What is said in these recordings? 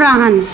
अपराह्न।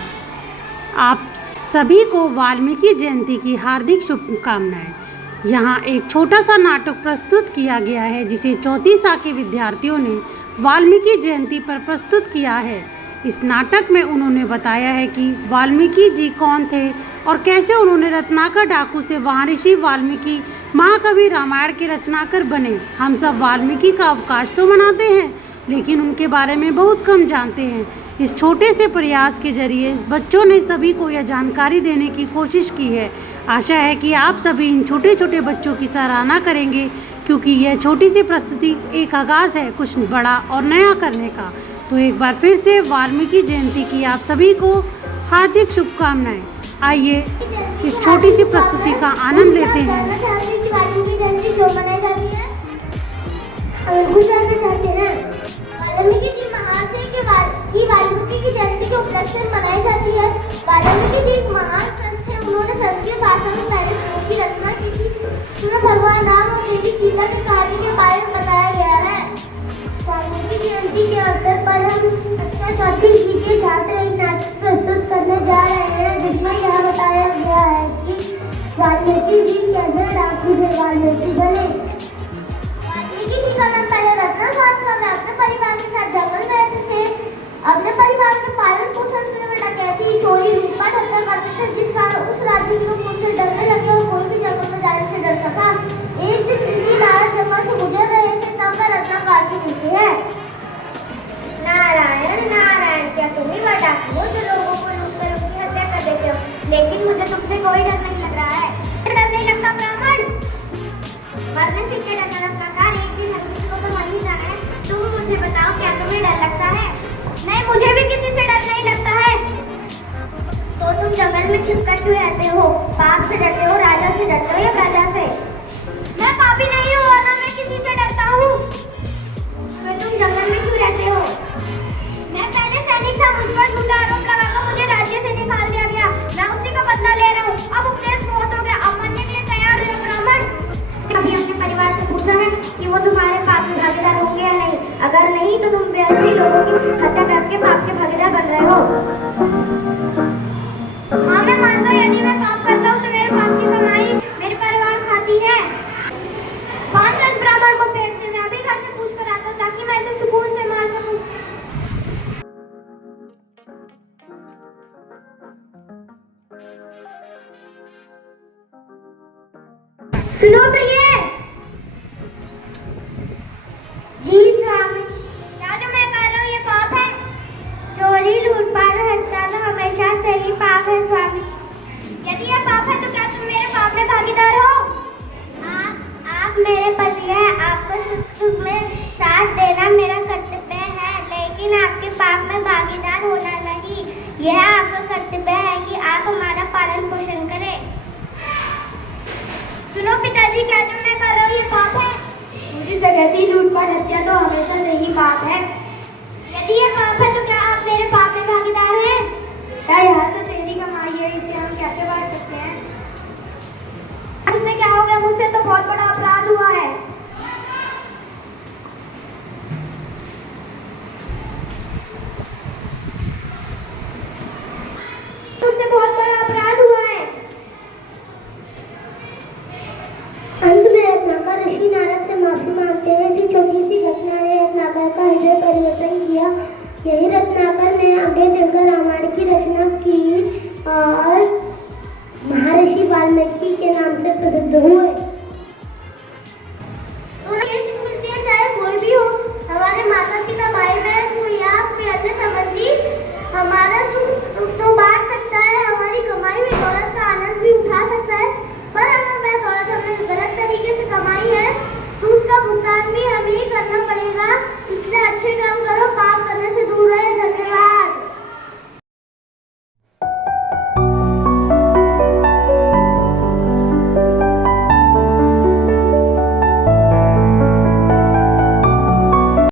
आप सभी को वाल्मीकि जयंती की हार्दिक शुभकामनाएं। यहाँ एक छोटा सा नाटक प्रस्तुत किया गया है जिसे चौथी सा के विद्यार्थियों ने वाल्मीकि जयंती पर प्रस्तुत किया है। इस नाटक में उन्होंने बताया है कि वाल्मीकि जी कौन थे और कैसे उन्होंने रत्नाकर डाकू से महर्षि वाल्मीकि महाकवि रामायण के रचनाकार बने। हम सब वाल्मीकि का अवकाश तो मनाते हैं लेकिन उनके बारे में बहुत कम जानते हैं। इस छोटे से प्रयास के जरिए बच्चों ने सभी को यह जानकारी देने की कोशिश की है। आशा है कि आप सभी इन छोटे छोटे बच्चों की सराहना करेंगे क्योंकि यह छोटी सी प्रस्तुति एक आगाज़ है कुछ बड़ा और नया करने का। तो एक बार फिर से वाल्मीकि जयंती की आप सभी को हार्दिक शुभकामनाएं। आइए इस छोटी सी प्रस्तुति का आनंद लेते हैं। वाल्मीकि जयंती क्यों मनाई जाती है? वाल्मीकि जी महान थे कि वाल्मीकि की जयंती के उपलक्ष्य में मनाई जाती है। वाल्मीकि जी एक महान संत थे। उन्होंने संस्कृत भाषा में पहले श्लोक की रचना की थी। इसमें भगवान राम और देवी सीता की कहानी के बारे में बताया गया है। वाल्मीकि जयंती के अवसर पर हम कक्षा चौथी जी के छात्र एक नाटक प्रस्तुत करने जा रहे हैं जिसमें यह बताया गया है कि वाल्मीकि जी कैसे डाकू से वाल्मीकि बने। वाल्मीकि जी का नाम पहले रत्नाकर था। वे अपने परिवार के साथ जंगल में रहते थे। अपने परिवार के पालन पोषण के लिए डकैती चोरी लूटपाट हत्या करते थे जिस कारण उस राज्य के लोग उनसे डरने लगे और कोई भी जंगल में जाने से डरता था। एक दिन ऋषि नारद जंगल से गुजर रहे थे तब वे रत्नाकर से मिलते हैं। नारायण नारायण, क्या तुम ही वह डाकू हो जो लोगों को लूट कर उनकी हत्या कर देते हो? लेकिन मुझे तुमसे कोई डर नहीं लग रहा है। डर नहीं लगता ब्राह्मण? मरने से क्या डरना रत्नाकर? एक दिन हम किसी को तो मर ही जाना है। तुम मुझे बताओ क्या तुम्हें डर लगता है? नहीं, मुझे भी किसी से डर नहीं लगता है। तो तुम जंगल में छिपकर क्यों रहते हो? पाप से डरते हो, राजा से डरते हो या प्रजा से? मैं पापी नहीं हूँ और ना मैं किसी से डरता हूँ। फिर तुम जंगल में क्यों रहते हो? मैं पहले सैनिक था, मुझ पर झूठा आरोप लगाकर मुझे राज्य से निकाल दिया गया। मैं उसी का बदला ले रहा हूँ। अब उपदेश बहुत हो गया, अब मरने के लिए तैयार हो ब्राह्मण। अभी अपने परिवार से पूछा है कि वो तुम्हारे पाप में भागीदार होंगे या नहीं। अगर नहीं तो तुम बेअदबी लोगों की हत्या करके पाप के भागीदार बन रहे हो। हाँ, मैं मानता हूँ यदि मैं पाप करता हूँ तो मेरे पाप की कमाई मेरे परिवार खाती है। बांध दो इस ब्राह्मण को पेट से। मैं अभी घर से पूछ कर आता हूँ ताकि मैं इसे सुकून से मार सकूं। सुनो प्रिय। जी स्वामी। क्या जो मैं कर रहा हूँ ये पाप है? चोरी लूटपाट हत्या तो हमेशा से ही पाप है स्वामी। यदि यह पाप है तो क्या तुम मेरे पाप में भागीदार हो? आप मेरे पति हैं। आपको सुख में साथ देना मेरा कर्तव्य है लेकिन आपके पाप में भागीदार होना नहीं। यह आपका कर्तव्य है कि आप हमारा पालन पोषण करें। सुनो पिताजी, क्या जो मैं कर रहा हूँ ये पाप है? मुझे डकैती लूटपाट हत्या तो हमेशा से ही पाप है। यदि ये पाप है तो क्या आप मेरे पाप में भागीदार हैं? क्या यह तो तेरी कमाई है, इसे हम कैसे बांट सकते हैं? मुझसे क्या हो गया? मुझसे तो बहुत बड़ा अपराध हुआ है। मुझसे बहुत बड़ा अपराध हुआ है। अंत में रत्नाकर ऋषि नारद से माफी मांगते हैं। ऐसी छोटी सी घटना ने रत्नाकर का हृदय परिवर्तन किया। यही रत्नाकर ने आगे चलकर रामायण की रचना की और महर्षि वाल्मीकि के नाम से प्रसिद्ध हुए।